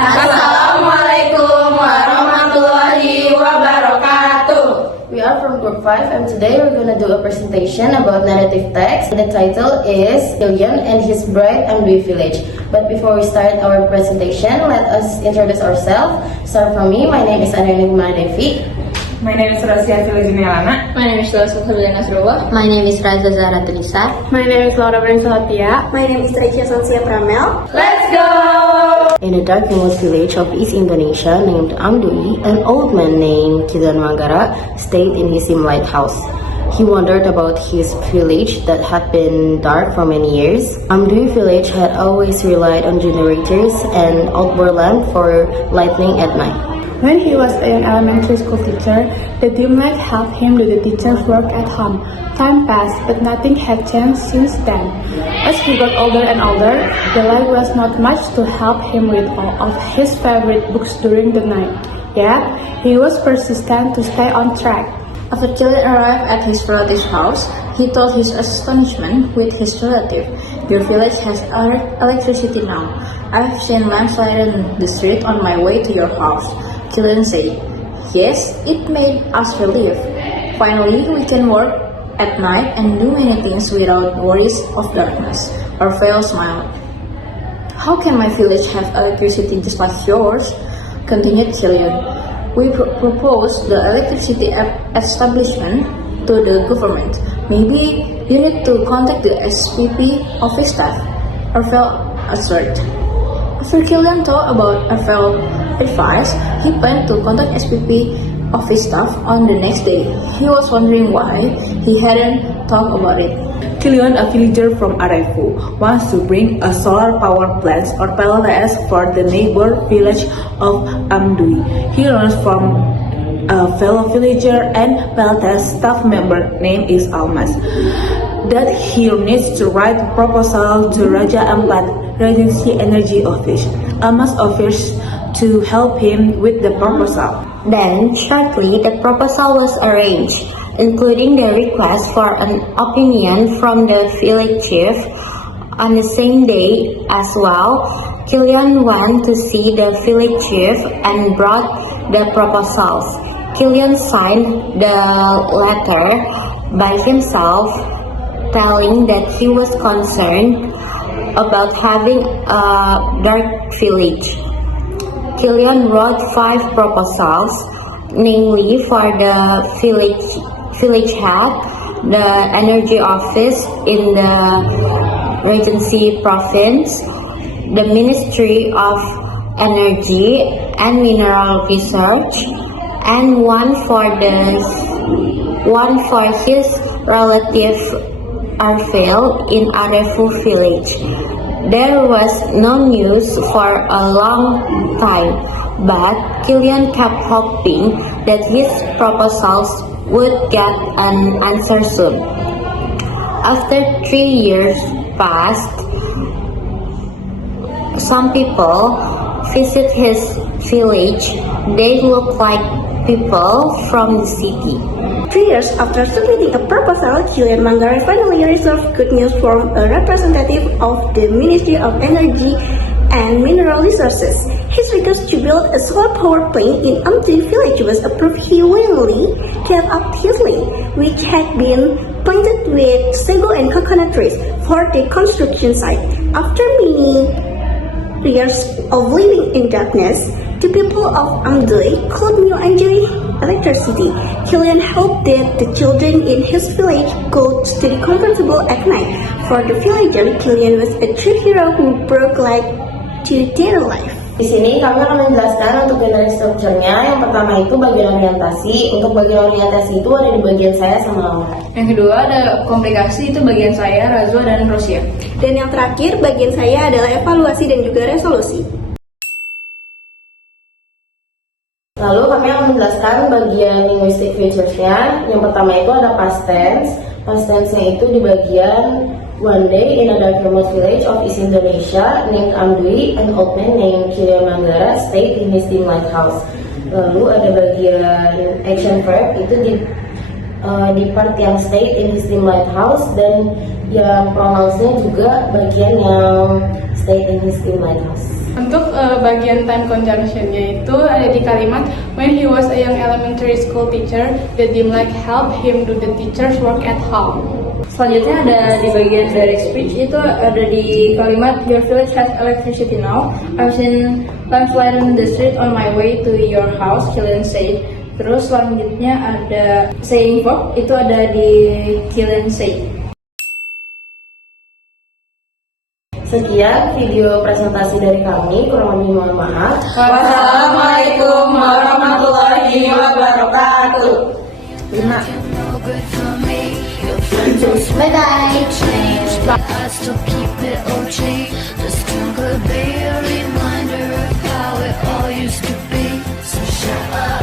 Assalamualaikum warahmatullahi wabarakatuh. We are from Group 5 and today we're going to do a presentation about narrative text. The title is Killian and His Bride Amdui Village. But before we start our presentation, let us introduce ourselves. Start from me, my name is Anurina Devi. My name is Rosia Filajunialana. My name is Laswa Sarjana Nasrullah. My name is Raza Zara Tulisa. My name is Laura Brinsahatia. My name is Aicha Sansia Pramel. Let's go! In a dark remote village of East Indonesia named Amdui, an old man named Killian Manggara stayed in his dim lighthouse. He wondered about his village that had been dark for many years. Amdui village had always relied on generators and outdoor lamp for lighting at night. When he was an elementary school teacher, the dim light helped him do the teacher's work at home. Time passed, but nothing had changed since then. As he got older and older, the light was not much to help him with all of his favorite books during the night. Yet, he was persistent to stay on track. After Killian arrived at his relative's house, he told his astonishment with his relative, "Your village has electricity now. I've seen lamps lighting the street on my way to your house." Killian said, "Yes, it made us relief. Finally, we can work at night and do many things without worries of darkness." Orfeo smiled. "How can my village have electricity just like yours?" continued Killian. "We proposed the electricity establishment to the government. Maybe you need to contact the SPP office staff," Orfeo asserted. After Killian thought about Orfeo's advice, he planned to contact SPP office staff on the next day. He was wondering why he hadn't thought about it. Killian, a villager from Araifu, wants to bring a solar power plant or PLTS for the neighbor village of Amdui. He learns from a fellow villager and PLTS staff member named is Almas that he needs to write a proposal to Raja Ampat Regency Energy Office. Almas offers to help him with the proposal. Then, shortly, the proposal was arranged, including the request for an opinion from the village chief. On the same day as well, Killian went to see the village chief and brought the proposals. Killian signed the letter by himself, telling that he was concerned about having a dark village. Killian wrote 5 proposals, namely for the village head, the energy office in the Regency province, the Ministry of Energy and Mineral Research, and one for his relative Orfeo in Araifu village. There was no news for a long time, but Killian kept hoping that his proposals would get an answer soon. After 3 years passed, some people visit his village. They look like people from the city. 3 years after submitting a proposal, Killian Manggara finally received good news from a representative of the Ministry of Energy and Mineral Resources. His request to build a solar power plant in Amdui village was approved. He willingly gave up his land, which had been planted with sago and coconut trees, for the construction site. After many years of living in darkness, the people of Amdui could now enjoy electricity. Killian hoped that the children in his village could study comfortable at night. For the villager, Killian was a true hero who brought light to their life. Di sini kami akan menjelaskan untuk generasi strukturnya. Yang pertama itu bagian orientasi. Untuk bagian orientasi itu ada di bagian saya sama Laura. Yang kedua ada komplikasi, itu bagian saya, Razwa dan Rosia. Dan yang terakhir, bagian saya adalah evaluasi dan juga resolusi. Lalu kami akan menjelaskan bagian linguistic features-nya. Yang pertama itu ada past tense. Past tense-nya itu di bagian one day in a dark remote village of East Indonesia named Amdui, an old man named Killian Manggara stayed in his dim lighthouse. Lalu ada bagian action verb itu di part yang stayed in his dim lighthouse, dan yang pronounce-nya juga bagian yang stayed in his dim lighthouse. Untuk bagian time conjunction-nya itu ada di kalimat when he was a young elementary school teacher, the Dimlight helped him do the teacher's work at home. Selanjutnya ada di bagian direct speech itu ada di kalimat your village has electricity now. I've seen lamps lighting the street on my way to your house, Killian said. Terus selanjutnya ada saying verb itu ada di Killian said. Sekian video presentasi dari kami, kurang lebih mohon maaf. Wassalamualaikum warahmatullahi wabarakatuh. 5. Bye-bye. I still keep it OG. Just a reminder of how it all used to be. So shut up.